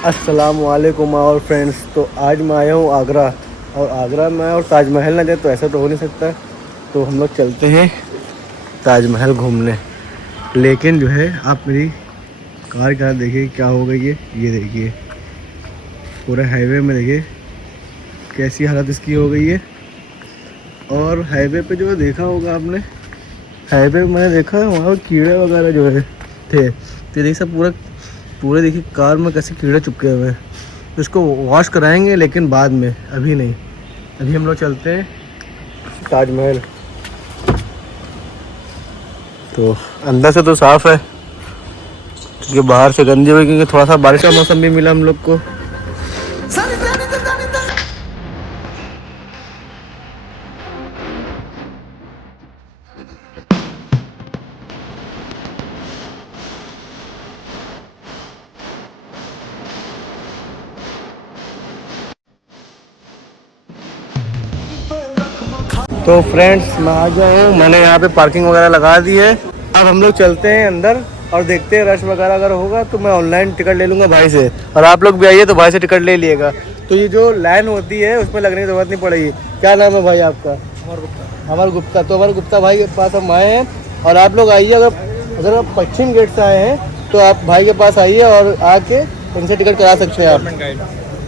अस्सलाम वालेकुम और फ्रेंड्स। तो आज मैं आया हूँ आगरा, और आगरा में और ताजमहल ना जाए तो ऐसा तो हो नहीं सकता। तो हम लोग चलते हैं ताजमहल घूमने। लेकिन जो है आप मेरी कार का देखिए क्या हो गई है। ये देखिए पूरे हाईवे में देखिए कैसी हालत इसकी हो गई है। और हाईवे पे जो है देखा होगा आपने, हाईवे में मैंने देखा है वहाँ कीड़े वगैरह जो है थे। तो देखिए सब पूरे देखिए कार में कैसे कीड़े चुपके हुए हैं। तो इसको वॉश कराएंगे लेकिन बाद में, अभी नहीं। अभी हम लोग चलते हैं ताजमहल। तो अंदर से तो साफ़ है क्योंकि बाहर से गंदी हुई, क्योंकि थोड़ा सा बारिश का मौसम भी मिला हम लोग को। तो फ्रेंड्स मैं आ गया हूँ, मैंने यहाँ पे पार्किंग वगैरह लगा दी है। अब हम लोग चलते हैं अंदर और देखते हैं रश वगैरह अगर होगा तो मैं ऑनलाइन टिकट ले लूँगा भाई से, और आप लोग भी आइए तो भाई से टिकट ले लिएगा। तो ये जो लाइन होती है उसमें लगने की ज़रूरत नहीं पड़ेगी। क्या नाम है भाई आपका? अमर गुप्ता। तो अमर गुप्ता भाई के पास हम आए हैं, और आप लोग आइए। अगर आप पश्चिम गेट से आए हैं तो आप भाई के पास आइए और आके इनसे टिकट करा सकते हैं आप।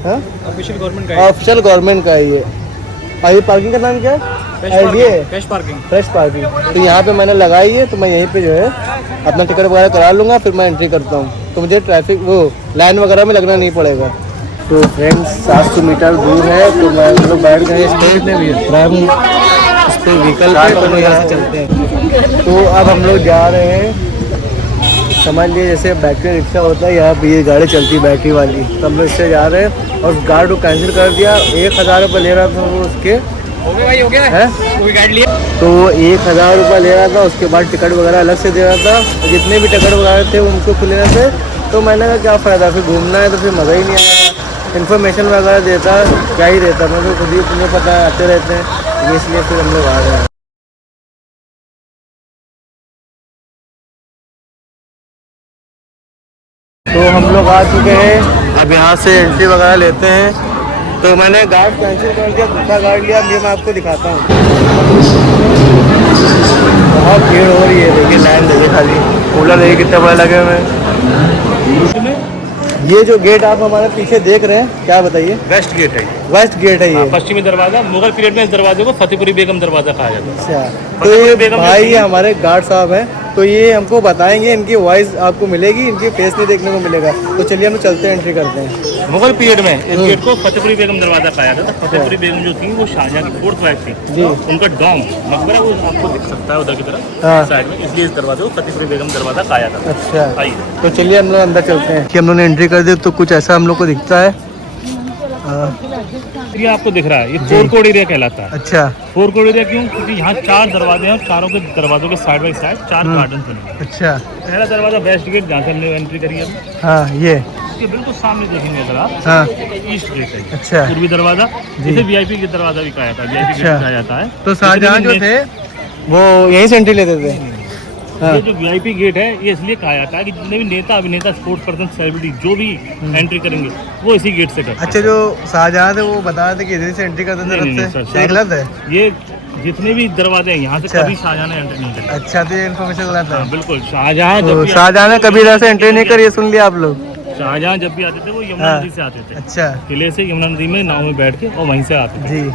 हाँ, ऑफिशियल गवर्नमेंट का है ये। और ये पार्किंग का नाम क्या है? Fresh parking. तो यहाँ पे मैंने लगाई है, तो मैं यहीं पे जो है अपना टिकट वगैरह करा लूँगा, फिर मैं एंट्री करता हूँ। तो मुझे ट्रैफिक वो लाइन वगैरह में लगना नहीं पड़ेगा। तो फ्रेंड्स 700 मीटर दूर है, तो मैं हम लोग बैठ गए स्टेज में भी इस पर व्हीकल पे, तो यहाँ से चलते हैं। तो अब हम लोग जा रहे हैं, समझ लिए जैसे बैटरी रिक्शा होता है, यहाँ पे ये गाड़ी चलती है बैटरी वाली। तो हम लोग इससे जा रहे हैं, और गाड़ी को कैंसिल कर दिया। 1000 रुपये ले रहा था वो उसके, हो गया है कोई गाड़ी लिया तो 1000 रुपये ले रहा था। उसके बाद टिकट वगैरह अलग से दे रहा था। जितने भी टिकट वगैरह थे उनको खुले थे। तो मैंने कहा क्या फ़ायदा, फिर घूमना है तो फिर मज़ा ही नहीं आया। इन्फॉर्मेशन वगैरह देता क्या ही देता, मैं तो खुद ही तुम्हें पता है आते रहते हैं, इसलिए फिर हम लोग आ गए। तो हम लोग आ चुके हैं, अब यहाँ से एंट्री वगैरह लेते हैं। तो मैंने गार्ड कैंसिल कर दिया, दूसरा गार्ड लिया। ये मैं आपको दिखाता हूँ, बहुत भीड़ हो रही है। देखिए लाइन देखिए, खाली कूलर देखिए कितने बड़े लगे हुए हैं। ये जो गेट आप हमारे पीछे देख रहे हैं, क्या बताइए? वेस्ट गेट है। वेस्ट गेट है ये। पश्चिमी दरवाजा, मुगल पीरियड में इस दरवाजे को फतेहपुरी बेगम दरवाजा कहा जाता है। अच्छा, तो ये भाई ये हमारे गार्ड साहब हैं, तो ये हमको बताएंगे। इनकी वॉइस आपको मिलेगी, इनकी फेस नहीं देखने को मिलेगा। तो चलिए हम चलते हैं, एंट्री करते हैं। मुगल पीरियड में इस गेट को फतेहपुरी बेगम दरवाजा कहा जाता था। फतेहपुरी बेगम जो थी वो शाहजहां की 4th वाइफ थी जी। उनका डॉम मकबरा वो आपको दिख सकता है उधर की तरफ साइड में, इसलिए इस दरवाजे को फतेहपुरी बेगम दरवाजा कहा जाता था। अच्छा, आइए तो चलिए हम लोग अंदर चलते हैं। कि हम लोग ने एंट्री कर दी तो कुछ ऐसा हम लोग को दिखता है। ये आपको दिख रहा है, ये 4 कोड एरिया कहलाता है। अच्छा, 4 कोड एरिया क्यों? क्योंकि यहाँ 4 दरवाजे हैं और चारों के दरवाजों के साइड बाई साइड 4 गार्डन बने। अच्छा, पहला दरवाजा वेस्ट गेट, जहाँ से हमने एंट्री करी है अभी। हाँ ये इसके बिल्कुल सामने देखेंगे अगर आप, हाँ ईस्ट गेट है। अच्छा, पूर्वी दरवाजा, जिसे वीआईपी के दरवाजा भी कहा जाता है, वीआईपी गेट कहा जाता है। तो शाहजहां जो थे वो यहीं से एंट्री लेते थे। ये जो वीआईपी गेट है ये इसलिए कहा जाता है कि जितने भी नेता, अभिनेता, स्पोर्ट्स पर्सन, सेलिब्रिटी जो भी एंट्री करेंगे वो इसी गेट से करते हैं। अच्छा, जो शाहजहां थे वो बता रहे थे कि इधर से एंट्री करते थे, गलत है ये। जितने भी दरवाजे हैं यहाँ से कभी शाहजहां ने एंट्री नहीं करी। अच्छा, तो ये इन्फॉर्मेशन गलत है। बिल्कुल, शाहजहां शाहजहां ने कभी इधर से एंट्री नहीं करी, सुन लिया आप लोग। शाहजहां जब भी आते थे वो यमुना नदी से आते थे। अच्छा, किले से यमुना नदी में नाव में बैठ के और वहीं से आते थे जी।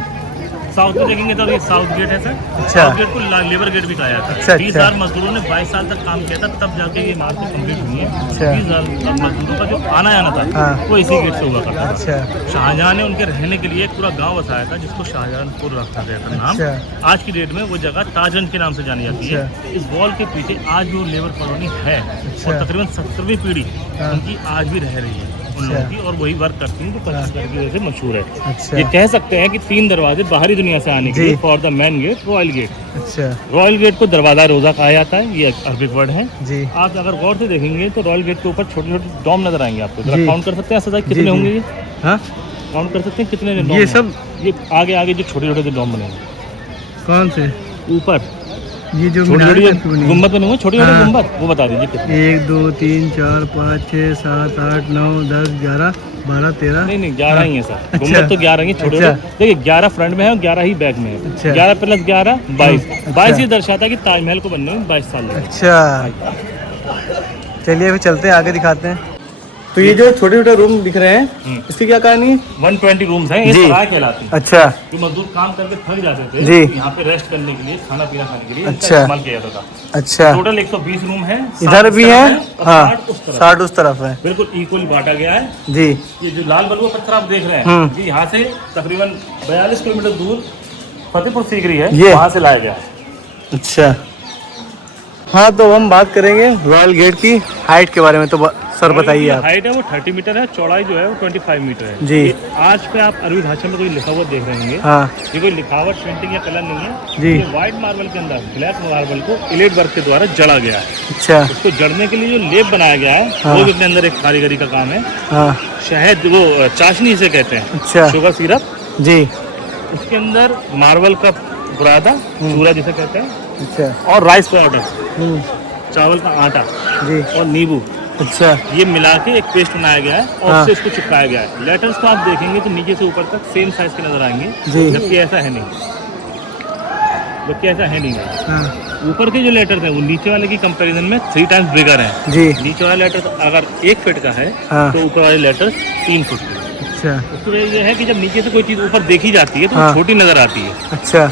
साउथ में देखेंगे तो ये साउथ गेट है सर। अच्छा, साउथ गेट को लेबर गेट भी कहा जाता है। अच्छा, 20,000 मजदूरों ने 22 साल तक काम किया था, तब जाके ये इमारत कंप्लीट हुई है। 20,000 मजदूरों का जो आना जाना था वो इसी गेट से हुआ करता था। अच्छा, शाहजहां ने उनके रहने के लिए एक पूरा गांव बसाया था जिसको शाहजहानपुर रखा गया था नाम। अच्छा, आज की डेट में वो जगह ताजगंज के नाम से जानी जाती है। इस वॉल के पीछे आज भी वो लेबर कॉलोनी है, और तकरीबन 70वीं पीढ़ी उनकी आज भी रह रही है उन लोगों की, और वही वर्क करती हैं जो कल्चर की वजह से मशहूर है। अच्छा, ये कह सकते हैं कि 3 दरवाजे बाहरी दुनिया से आने के लिए, for the main gate, royal gate. अच्छा, रॉयल गेट को दरवाजा रोजा कहा जाता है, ये अरबिक वर्ड है जी। आप अगर गौर से देखेंगे तो रॉयल गेट के ऊपर छोटे छोटे डॉम नजर आएंगे आपको। जरा काउंट कर सकते हैं सदा कितने होंगे ये? हाँ, काउंट कर सकते हैं कितने डॉम? ये सब ये आगे आगे जो छोटे छोटे डॉम बने हैं। कौन से? ऊपर ये जो छोटी छोटी मीनार बनी है। गुम्बद बने हुए छोटी छोटी हाँ। गुम्बद, वो बता दीजिए कितने। 1 2 3 4 5 6 7 8 9 10 11 12 13। नहीं 11 ही है सर। अच्छा। गुम्बद तो 11 ही है, छोटे अच्छा। छोटे। देखिए 11 फ्रंट में है और 11 ही बैक में है। अच्छा। 11 + 11 22। अच्छा। 22 ये दर्शाता है कि ताजमहल को बनने में 22 साल लगे। अच्छा, चलिए अभी चलते हैं, आगे दिखाते हैं। तो ये जो छोटे छोटे रूम दिख रहे हैं, इसकी क्या कहानी है? 120 रूम्स हैं, ये जी। सराय कहलाती है। अच्छा जो मजदूर काम करके थक जाते थे, जी। यहाँ पे रेस्ट करने के लिए, खाना पीना खाने के लिए इनका अच्छा। इस्तेमाल किया जाता था। अच्छा, टोटल 120 रूम है। इधर भी है, हाँ 60 उस तरफ। 60 उस तरफ है। बिल्कुल इक्वली बांटा गया है। जी। ये जो लाल बलुआ पत्थर आप देख रहे हैं, ये यहाँ से तकरीबन 42 किलोमीटर दूर फतेहपुर सीकरी है, ये? वहाँ से लाया गया है। अच्छा, हाँ तो हम बात करेंगे रॉयल गेट की हाइट के बारे में, तो सर बताइए आप। हाइट है वो 30 मीटर है, चौड़ाई जो है वो 25 मीटर है। जी। ये आज पे आप अरबी भाषा में कोई लिखा हुआ देख रहे होंगे। हाँ ये कोई लिखावट, पेंटिंग या कलर नहीं है। जी। ये व्हाइट मार्बल के अंदर ब्लैक मार्बल को इलेट वर्क के द्वारा जड़ा गया है। अच्छा। उसको जड़ने के लिए जो लेप बनाया गया है, हाँ। वो भी अपने अंदर एक कारीगरी का काम है। हाँ। शहद, वो चाशनी से कहते हैं। अच्छा। Sugar syrup. जी। उसके अंदर मार्बल का बुरादा, चूरा जिसे कहते हैं, अच्छा। और राइस पाउडर, चावल का आटा जी। और नींबू, अच्छा। ये मिला के एक पेस्ट बनाया गया है और हाँ। उससे इसको चिपकाया गया है। लेटर्स को आप देखेंगे तो नीचे से ऊपर तक सेम साइज के नजर आएंगे, जी। जबकि ऐसा है नहीं। हाँ। ऊपर के जो लेटर्स हैं वो नीचे वाले की कंपैरिजन में 3 टाइम्स बिगर हैं। जी। नीचे वाला लेटर अगर 1 फीट का है, हाँ। तो ऊपर वाले लेटर्स 3 फुट के। अच्छा। उसकी वजह ये है कि जब नीचे से कोई चीज़ ऊपर देखी जाती है तो हाँ। वो छोटी नजर आती है, अच्छा।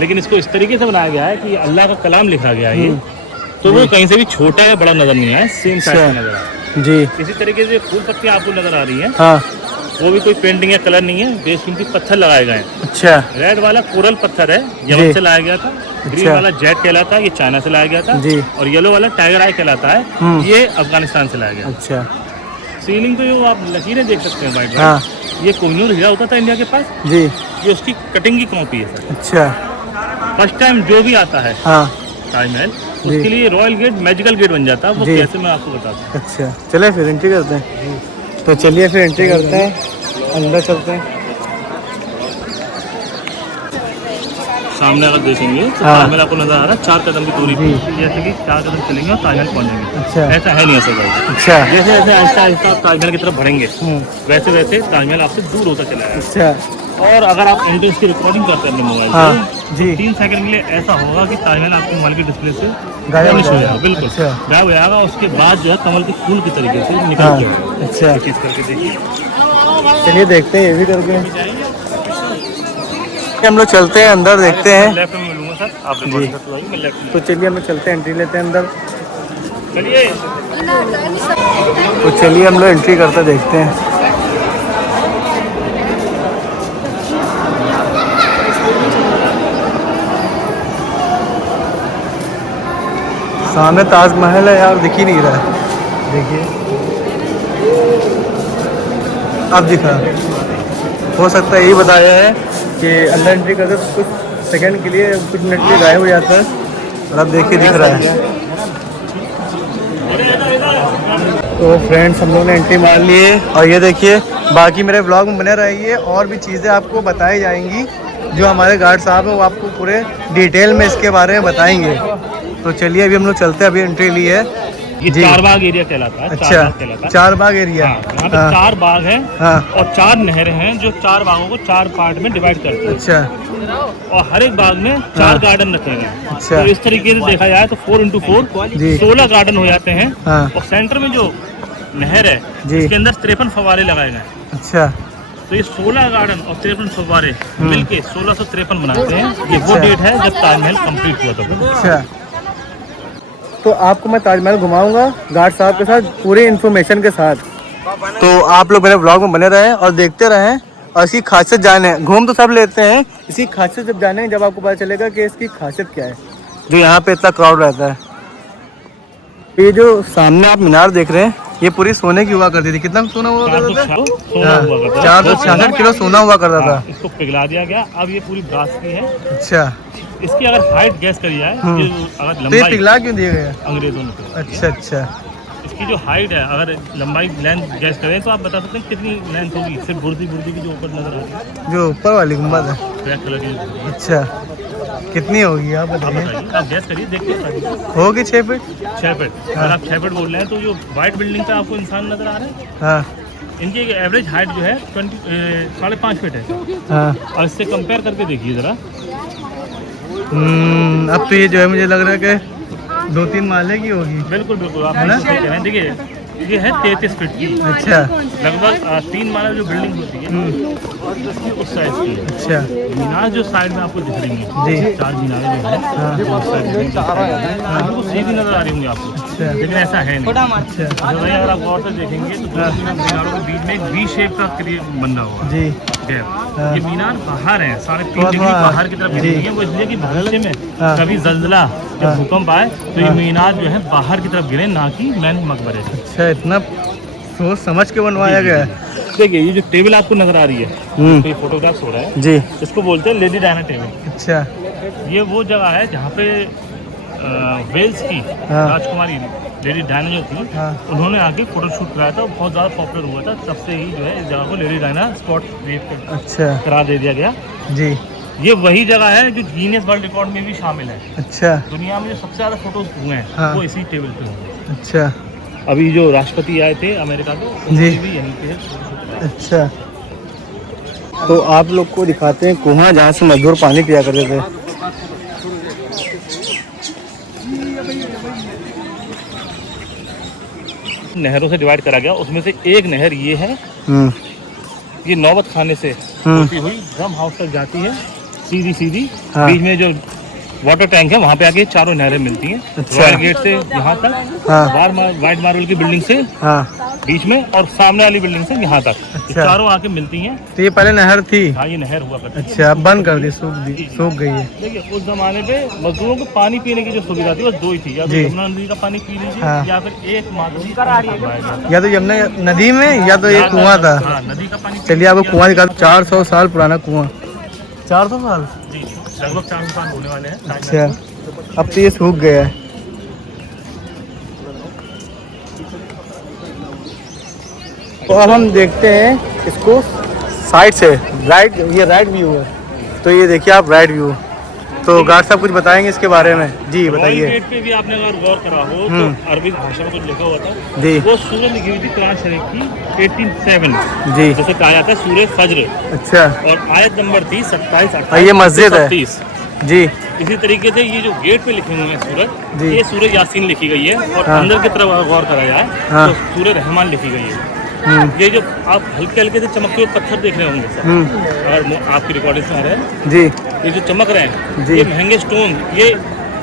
लेकिन इसको इस तरीके से बनाया गया है कि अल्लाह का कलाम लिखा गया है ये, तो वो कहीं से भी छोटा या बड़ा नजर नहीं आया, सेम साइज का नजर आया। जी। इसी तरीके से फूल पत्तियाँ आपको नजर आ रही हैं, हाँ। वो भी कोई पेंटिंग या कलर नहीं है, बेशकीमती पत्थर लगाए गए हैं। अच्छा। रेड वाला कोरल पत्थर है, यमन से लाया गया था। ग्रीन अच्छा। वाला जेट कहलाता है, ये चाइना से लाया गया था। जी। और येलो वाला टाइगर आई कहलाता है, ये अफगानिस्तान से लाया गया। अच्छा। सीलिंग पे जो आप लकीरें देख सकते हैं वाइट हाँ। वाइट, ये कोहिनूर हीरा होता था इंडिया के पास, जी। ये उसकी कटिंग की कॉपी है सर। अच्छा। फर्स्ट टाइम जो भी आता है हाँ। ताजमहल, उसके लिए रॉयल गेट मैजिकल गेट बन जाता है। वो जी। कैसे मैं आपको बताता हूँ। अच्छा, चलिए फिर एंट्री करते हैं। तो चलिए फिर एंट्री करते हैं, अंदर चलते हैं। सामने अगर देखेंगे तो हाँ। ताजमहल आपको नजर आ रहा है 4 कदम की दूरी पे, जैसे कि 4 कदम चलेंगे और ताजमहल पहुंचेंगे। अच्छा। ऐसा है नहीं ऐसा भाई। अच्छा। जैसे जैसे आहिस्ता आहिस्ता आप ताजमहल की तरफ बढ़ेंगे, वैसे वैसे ताजमहल आपसे दूर होता चला जाएगा। अच्छा। और अगर आप एंट्रेंस की रिकॉर्डिंग करते हैं अपने मोबाइल हाँ। से, जी। 3 सेकंड के लिए ऐसा होगा कि ताजमहल आपके मोबाइल की डिस्प्ले से गायब हो vanish जाएगा। बिल्कुल अच्छा। गायब हो जाएगा। उसके बाद जो है कमल के फूल की तरीके से निकल हाँ। के अच्छा। चीज करके देखिए। चलिए देखते हैं, ये भी करके हम लोग चलते हैं अंदर, देखते हैं। लेफ्ट में मिलूंगा सर, आप रिकॉर्डिंग करते जाइए, मैं लेफ्ट में। तो चलिए हम लोग चलते हैं, एंट्री लेते हैं अंदर। चलिए। तो चलिए हम लोग एंट्री करते देखते हैं। सामने ताजमहल है यार, दिख ही नहीं रहा है। देखिए अब दिखा, हो सकता है यही बताया है कि अंदर एंट्री करते तो कुछ सेकंड के लिए, कुछ मिनट के लिए गायब हो जाता है, और अब देखिए दिख रहा है। तो फ्रेंड्स हम लोग ने एंट्री मार ली है, और ये देखिए बाकी मेरे व्लॉग में बने रहिए, और भी चीज़ें आपको बताई जाएंगी। जो हमारे गार्ड साहब हैं वो आपको पूरे डिटेल में इसके बारे में बताएंगे। तो चलिए अभी हम लोग चलते हैं, अभी एंट्री ली है। ये जी। 4 बाग एरिया कहलाता है। अच्छा, 4 बाग कहलाता है। 4 बाग एरिया। हाँ, यहाँ पे हाँ। 4 बाग हैं, हाँ। और 4 नहरें हैं जो 4 बागों को 4 पार्ट में डिवाइड करती है। अच्छा। और हर एक बाग में 4 गार्डन रखे गए हैं। अच्छा। तो इस तरीके से देखा जाए तो 4x4 जी। 16 गार्डन हो जाते हैं। हाँ। और सेंटर में जो नहर है, जी। इसके अंदर 53 फव्वारे लगाए गए हैं। अच्छा। तो ये 16 गार्डन और 53 फव्वारे मिलके 1653 बनाते हैं। ये वो अच्छा। डेट है जब ताजमहल कंप्लीट हुआ था। अच्छा, तो आपको मैं ताजमहल घुमाऊंगा गार्ड साहब के साथ, पूरी इन्फॉर्मेशन के साथ। तो आप लोग मेरे ब्लॉग में बने रहें और देखते रहें, और इसकी खासियत जाने। घूम तो सब लेते हैं, इसकी खासियत जब जानेंगे जब आपको पता चलेगा कि इसकी खासियत क्या है, जो यहाँ पे इतना क्राउड रहता है। ये जो सामने आप मीनार देख रहे हैं, ये पूरी सोने की हुआ करती थी। कितना सोना हुआ करता था? 466 किलो सोना हुआ करता था। इसको पिघला दिया गया, अब ये पूरी ब्रास की है। अच्छा। इसकी अगर हाइट गैस करी जाए, ये अगर तो ये लंबाई पिघला क्यों दिए गए? अंग्रेजों ने पिघला दिया। अच्छा। अच्छा। इसकी जो हाइट है, अगर लंबाई लेंथ गैस करें तो आप बता सकते हैं कितनी लेंथ होगी। सिर्फ बुर्दी की जो ऊपर नजर आती है, जो ऊपर वाली गुम्बद है। ब्लैक कलर की। अच्छा। कितनी होगी आप आप बताइए? बताइए, आप गैस करिए, देखिए। होगी 6 फीट? 6 फीट। अगर आप 6 फीट बोल रहे हैं तो जो वाइट बिल्डिंग पे आपको इंसान नजर आ रहा है, हाँ इनकी एवरेज हाइट जो है 5.5 फीट है। हाँ। और इससे कंपेयर करके देखिए ज़रा। अब तो ये जो है मुझे लग रहा है कि 2-3 माले की होगी। बिल्कुल बिल्कुल, आप है ना? बिल्कुल सही कह रहे हैं। देखिए, ये है 33 फीट की, अच्छा लगभग 3 माला जो बिल्डिंग होती है उस साइज की है। अच्छा मीनार जो साइड में आपको दिख रही है, जी। 4 मीनारें जो है हाँ उस साइड में बिल्कुल सीधी नजर आ रही होंगी आपको, अच्छा लेकिन ऐसा है नहीं। अच्छा तो वही अगर आप गौर से देखेंगे तो दोनों मीनारों के बीच में एक वी शेप का बना हुआ है। जी हाँ। ये मीनार बाहर है, 3.5 थोड़ा डिग्री थोड़ा बाहर की तरफ जी। गिरी हुई है। वो इसलिए कि भविष्य में हाँ। कभी जल्जला हाँ। या भूकंप आए तो ये हाँ। मीनार जो है बाहर की तरफ गिरे, ना कि मेन मकबरे से। अच्छा, इतना सोच समझ के बनवाया गया है। देखिए, ये जो टेबल आपको नजर आ रही है, ये फोटोग्राफ्स हो रहा है जी। इसको बोलते हैं लेडी डायना टेबल। अच्छा ये वो जगह है जहाँ पे वेल्स की हाँ। राजकुमारी लेडी डायना जो थी, हाँ। उन्होंने आके फोटोशूट कराया था, बहुत ज़्यादा पॉपुलर हुआ था। तब से ही जो है इस जगह को लेडी डायना स्पॉट अच्छा करा दे दिया गया। जी। ये वही जगह है जो गिनीज वर्ल्ड रिकॉर्ड में भी शामिल है। अच्छा दुनिया में जो सबसे ज़्यादा फोटोज हुए हैं हाँ। वो इसी टेबल पे हुए। अच्छा अभी जो राष्ट्रपति आए थे अमेरिका के, उन्होंने भी यहीं पे। अच्छा, तो आप लोग को दिखाते हैं कुआं जहाँ से मजदूर पानी पिया करते थे। नहरों से डिवाइड करा गया, उसमें से एक नहर ये है। ये नौबत खाने से होती हुई ड्रम हाउस तक जाती है, सीधी सीधी। हाँ। बीच में जो वाटर टैंक है वहाँ पे आके चारों नहरें मिलती हैं। अच्छा। रॉयल गेट से यहाँ तक, हाँ। वाइट मार्बल की बिल्डिंग से हाँ बीच में, और सामने वाली बिल्डिंग से यहाँ तक। ये अच्छा। चारों आके मिलती हैं। तो ये पहले नहर थी? हाँ, ये नहर हुआ करती थी। अच्छा, अब बंद कर दी, सूख गई है। देखिए, उस जमाने पे मजदूरों को पानी पीने की जो सुविधा थी वो 2 ही थी, या तो जी। यमुना नदी का पानी पी लीजिए, हाँ। या फिर एक मात्र या तो यमुना नदी में या तो ये कुआं था। हाँ, नदी का पानी। चलिए आपको कुआं दिखा, 400 साल पुराना कुआं। 400 साल? जी, लगभग 400 साल होने वाले हैं। अच्छा, अब तो ये सूख गया है। तो अब हम देखते हैं इसको साइड से, राइट, ये राइट व्यू है। तो ये देखिए आप, राइट व्यू। तो गार्ड साहब कुछ बताएंगे इसके बारे में? जी रॉयल बताइए। गेट पे भी आपने अगर गौर करा हो तो अरबी भाषा में कुछ लिखा हुआ था। जी वो सूरज लिखी हुई थी कुरान शरीफ की 18:7, जी। जैसे कहा जाता है सूरज फज्र, अच्छा, और आयत नंबर थी 27, और ये मस्जिद है। 38। जी इसी तरीके से ये जो गेट पे लिखे हुए हैं सूरज, जी। ये सूरज यासीन लिखी गई है, और हाँ। अंदर की तरफ अगर गौर करा जाए हाँ। तो सूरज रहमान लिखी गई है। ये जो आप हल्के हल्के से चमकते हुए पत्थर देख रहे होंगे सर, अगर आपकी रिकॉर्डिंग में आ रहा है, जी ये जो चमक रहे हैं, जी। ये महंगे स्टोन, ये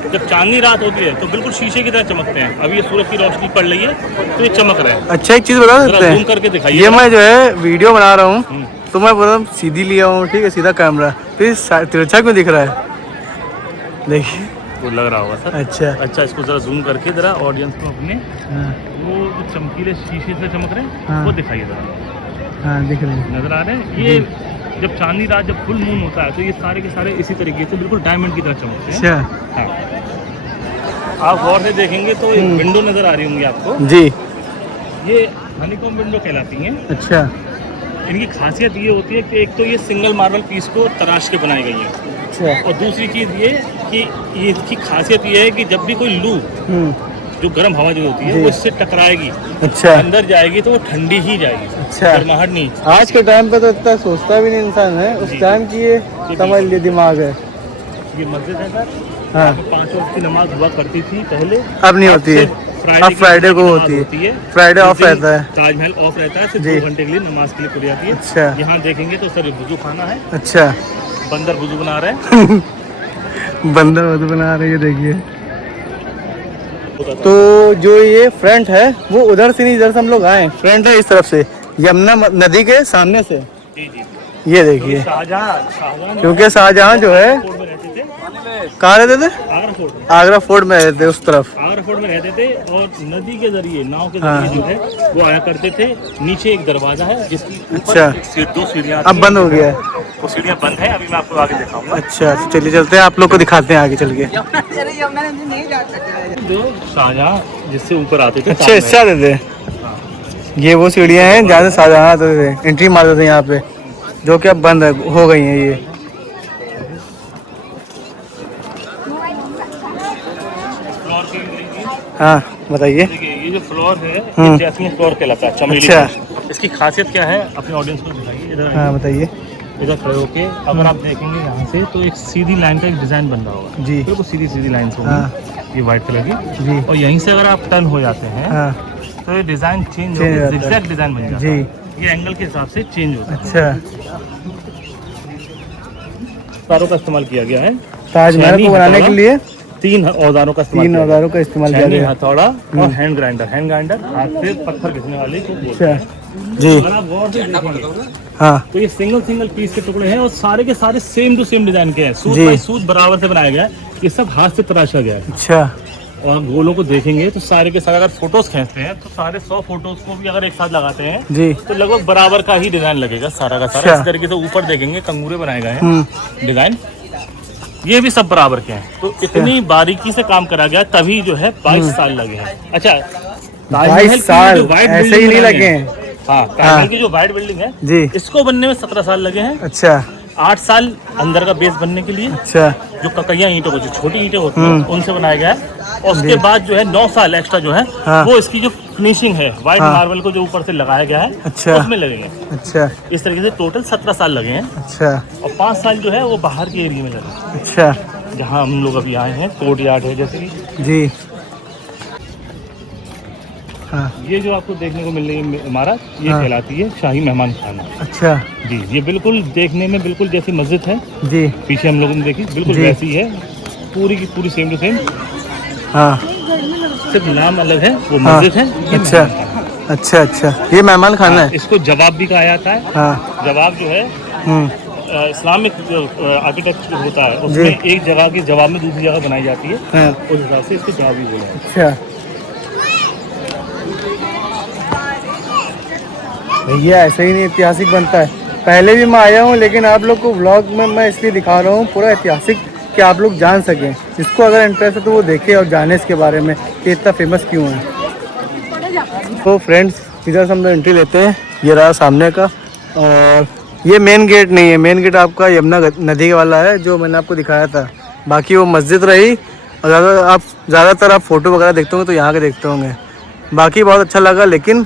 जब चांदनी रात होती है तो बिल्कुल शीशे की तरह चमकते हैं। अभी ये सूरज की रोशनी पड़ रही है तो ये चमक रहे हैं। अच्छा, एक चीज़ बता जरा सकते जूम करके हैं? दिखाइए। ये मैं जो है वीडियो बना रहा हूँ, तो मैं बोल सीधी लिया हूँ, ठीक है, सीधा कैमरा, फिर तिरछा क्यों दिख रहा है? देखिए, वो लग रहा होगा सर। अच्छा इसको जरा जूम करके जरा ऑडियंस को अपने हाँ वो जो चमकीले शीशे से चमक रहे हैं हाँ। वो दिखाइए जरा। हाँ, दिख रहे हैं। नजर आ रहे हैं? ये जब चांदनी रात, जब फुल मून होता है तो ये सारे के सारे इसी तरीके से बिल्कुल डायमंड की तरह चमकते हैं। अच्छा हाँ। आप गौर से देखेंगे तो एक विंडो नजर आ रही होंगी आपको। जी। ये हनीकॉम विंडो कहलाती हैं। अच्छा इनकी खासियत ये होती है कि एक तो ये सिंगल मार्बल पीस को तराश के बनाई गई है, अच्छा। और दूसरी चीज़ ये कि ये इसकी खासियत ये है कि जब भी कोई लू, जो गर्म हवा जो होती है, जी। वो इससे टकराएगी, अच्छा अंदर जाएगी तो वो ठंडी ही जाएगी। अच्छा। गर्माहट नहीं। आज के टाइम पे तो इतना सोचता भी नहीं इंसान है, उस जी। टाइम की ये समझ लिए दिमाग है। ये मस्जिद है सर। हाँ। यहाँ पे 5 वक्त की नमाज हुआ करती थी पहले, अब नहीं होती है, अब फ्राइडे को होती है। फ्राइडे ऑफ रहता है। ताजमहल ऑफ रहता है, सिर्फ जी। 2 घंटे के लिए नमाज के लिए खुली जाती है। अच्छा यहाँ देखेंगे तो सर ये वुजू खाना है, अच्छा। बंदर वुजू बना रहे हैं। बंदर वधू बना रही है, देखिए। तो जो ये फ्रंट है वो उधर से नहीं, इधर से हम लोग आए, फ्रंट है इस तरफ से, यमुना नदी के सामने से। जी जी। ये देखिए, शाहजहां क्योंकि शाहजहां जो है फोर्ट में रहते थे, कहाँ रहते थे? आगरा फोर्ट में। आगरा फोर्ट में रहते थे, उस तरफ। आगरा फोर्ट में रहते थे, और नदी के जरिए, नाव के हाँ। जरिए जो है वो आया करते थे। नीचे एक दरवाजा है जिसकी अच्छा। ऊपर 2 सीढ़ियाँ अब बंद हो गया है। वो सीढ़ियाँ बंद है, अभी मैं आपको आगे दिखाऊंगा। अच्छा, तो चलिए चलते हैं, आप लोग को दिखाते हैं आगे चल के। जो शाहजहां जिससे ऊपर आते थे, अच्छा, इससे आते थे। ये वो सीढ़ियाँ हैं जहाँ से शाहजहां आते थे, एंट्री मारते थे यहाँ पे, जो कि अब बंद हो गई हैं ये। हाँ बताइए। देखिए ये जो फ्लोर है ये जैस्मिन फ्लोर कहलाता है, चमेली। अच्छा। इसकी खासियत क्या है अपने ऑडियंस को दिखाइए। इधर हाँ बताइए। इधर खड़े होके अगर आप देखेंगे यहाँ से तो एक सीधी लाइन का एक डिजाइन बन रहा होगा जी। बिल्कुल सीधी सीधी लाइन होगी। हाँ ये व्हाइट कलर की जी। और यहीं से अगर आप टर्न हो जाते हैं हाँ तो ये डिजाइन चेंज Change हो होकर जाता है। zigzag डिजाइन बन जाता जी। है। ये एंगल के हिसाब से चेंज होता है। अच्छा। तारों का इस्तेमाल किया गया है। ताजमहल छेनी, को बनाने के हथौड़ा, लिए 3 औजारों का इस्तेमाल 3 किया गया। औजारों का इस्तेमाल किया छेनी, गया। हथौड़ा और हैंड ग्राइंडर हाथ से पत्थर घिसने वाले को बोलते अच्छा हैं। जी। अगर आप गौर से देखेंगे हाँ तो ये सिंगल पीस के टुकड़े हैं और सारे के सारे सेम टू सेम डिजाइन के हैं। सूत जी। बाई सूत बराबर से बनाया गया है। ये सब हाथ से तराशा गया है। अच्छा। और गोलों को देखेंगे तो सारे के सारे अगर फोटोज खींचते हैं तो सारे 100 फोटोज को भी अगर एक साथ लगाते हैं जी। तो लगभग बराबर का ही डिजाइन लगेगा सारा का सारा। अच्छा। इस तरीके से ऊपर देखेंगे कंगूरे बनाए गए हैं डिजाइन, ये भी सब बराबर के हैं। तो इतनी बारीकी से काम करा गया तभी जो है 22 साल लगे हैं। अच्छा 22 साल ऐसे ही नहीं लगे हैं। हाँ ताजमहल की जो व्हाइट बिल्डिंग है जी। इसको बनने में 17 साल लगे हैं। अच्छा 8 साल अंदर का बेस बनने के लिए, अच्छा। जो ककैया ईंटों को जो छोटी ईंटें होती हैं उनसे बनाया गया है। और उसके बाद जो है 9 साल एक्स्ट्रा जो है हाँ। वो इसकी जो फिनिशिंग है व्हाइट हाँ। मार्बल को जो ऊपर से लगाया गया है अच्छा। उसमें लगेंगे। अच्छा इस तरीके से टोटल 17 साल लगे हैं। अच्छा और 5 साल जो है वो बाहर के एरिया में लगे, अच्छा जहाँ हम लोग अभी आए हैं। कोर्ट यार्ड है जैसे कि जी। हाँ ये जो आपको देखने को मिल रही है इमारत, ये हाँ। कहलाती है शाही मेहमान खाना। अच्छा जी ये बिल्कुल देखने में बिल्कुल जैसी मस्जिद है जी। पीछे हम लोगों ने देखी, बिल्कुल जी। वैसी है पूरी की पूरी सेम टू सेम। हाँ सिर्फ नाम अलग है, वो हाँ। मस्जिद है। ये अच्छा मेहमान खाना है। अच्छा अच्छा ये मेहमान खाना है। इसको जवाब भी कहा जाता है। हाँ जवाब जो है इस्लामिक आर्किटेक्चर होता है उसमें एक जगह के जवाब में दूसरी जगह बनाई जाती है। हाँ। उस हिसाब से इसको जवाब भी बोला है। अच्छा भैया ऐसे ही नहीं ऐतिहासिक बनता है। पहले भी मैं आया हूँ लेकिन आप लोग को व्लॉग में मैं इसलिए दिखा रहा हूँ पूरा ऐतिहासिक कि आप लोग जान सकें। जिसको अगर इंटरेस्ट है तो वो देखे और जाने इसके बारे में कि इतना फेमस क्यों है। तो फ्रेंड्स इधर से हम लोग एंट्री लेते हैं। ये रहा सामने का, और ये मेन गेट नहीं है। मेन गेट आपका यमुना नदी वाला है जो मैंने आपको दिखाया था। बाकी वो मस्जिद रही। और ज़्यादातर आप फ़ोटो वगैरह देखते होंगे तो यहाँ के देखते होंगे। बाकी बहुत अच्छा लगा लेकिन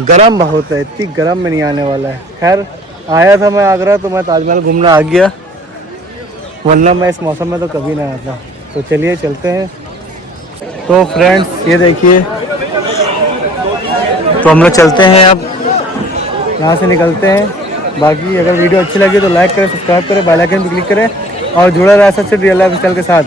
गर्म बहुत है, इतनी गर्म में नहीं आने वाला है। खैर आया था मैं आगरा तो मैं ताजमहल घूमना आ गया, वरना मैं इस मौसम में तो कभी ना आता। तो चलिए चलते हैं। तो फ्रेंड्स ये देखिए, तो हम लोग चलते हैं अब, यहाँ से निकलते हैं। बाकी अगर वीडियो अच्छी लगी तो लाइक करें, सब्सक्राइब करें, बेल आइकन पर क्लिक करें और जुड़ा रहा सबसे रियल लाइफ स्टाइल के साथ।